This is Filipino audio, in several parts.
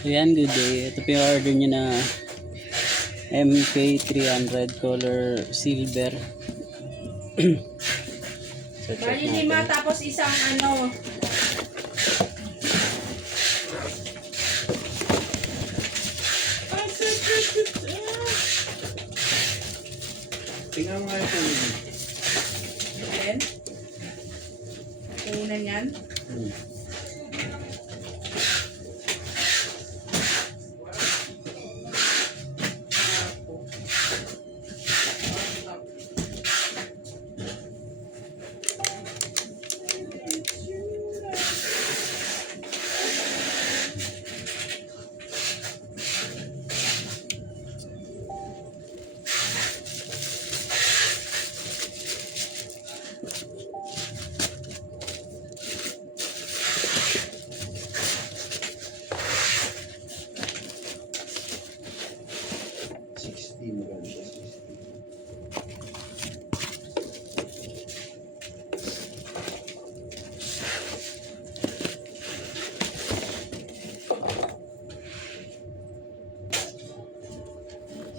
Ayan, good day. Ito po yung order nyo na MK300 color silver. So, check Bali 5 natin. tapos isang ano. Tingnan mo nga yung puno. Ayan. Punan yan.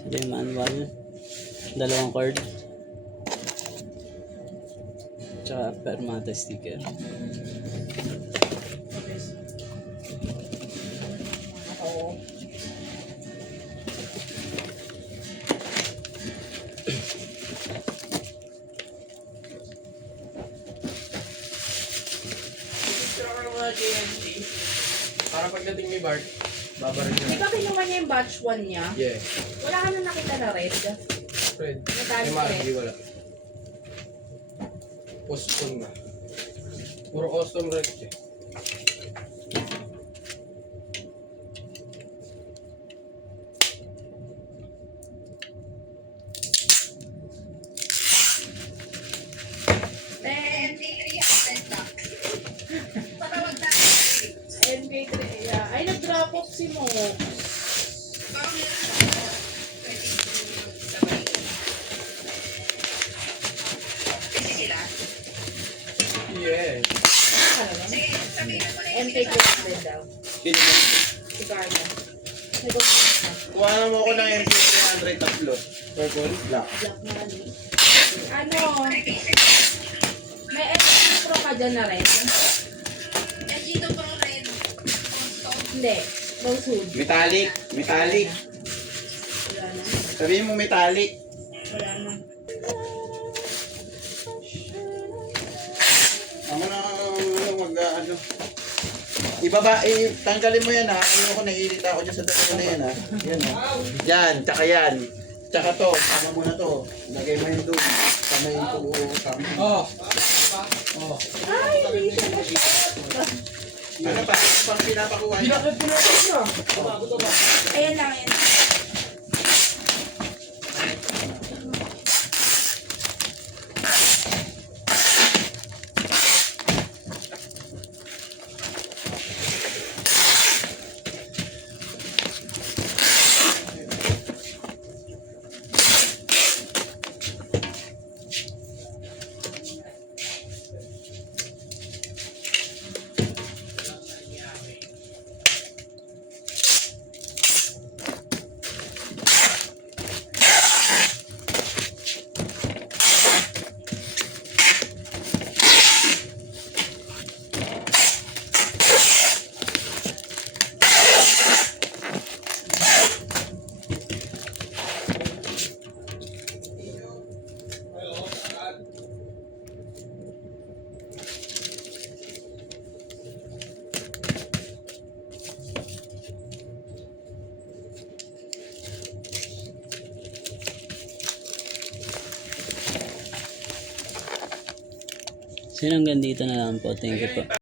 Sila yung manual. Dalawang cord. Tsaka permata sticker. Oo. Para pagdating may Bart, babarin Di niya. ba kinuha niya yung batch 1 niya? Yeah. Wala ka na nakita na red. Fred. Metallic May red. wala. Custom na. Puro custom red siya. NK3. Yeah. Ay, nag-drop off si Mo. Yeah. NK3 daw. Si Carmen. Nag-drop na. Kuha mo ako ng MP300 tatlo. Purple, black. Black money. Ano? May NK Pro ka dyan na red? Hindi. Rosewood. Metallic. Metallic. Wala na. Sabihin mo metallic. Wala na. Ako na ano. Ibaba, tanggalin mo yan ha. Ayoko naiirita ako dyan sa dalawa na yan ha. Yan ha. Yan, tsaka yan. Tsaka to, sama mo na to. Lagay mo yun doon. Sama yun to. Oh. Oh. Ay, hindi siya na-shot. Ano pa? Pang pinapakuha niya. Ayan lang yan. So, hanggang dito na lang po. Thank you po.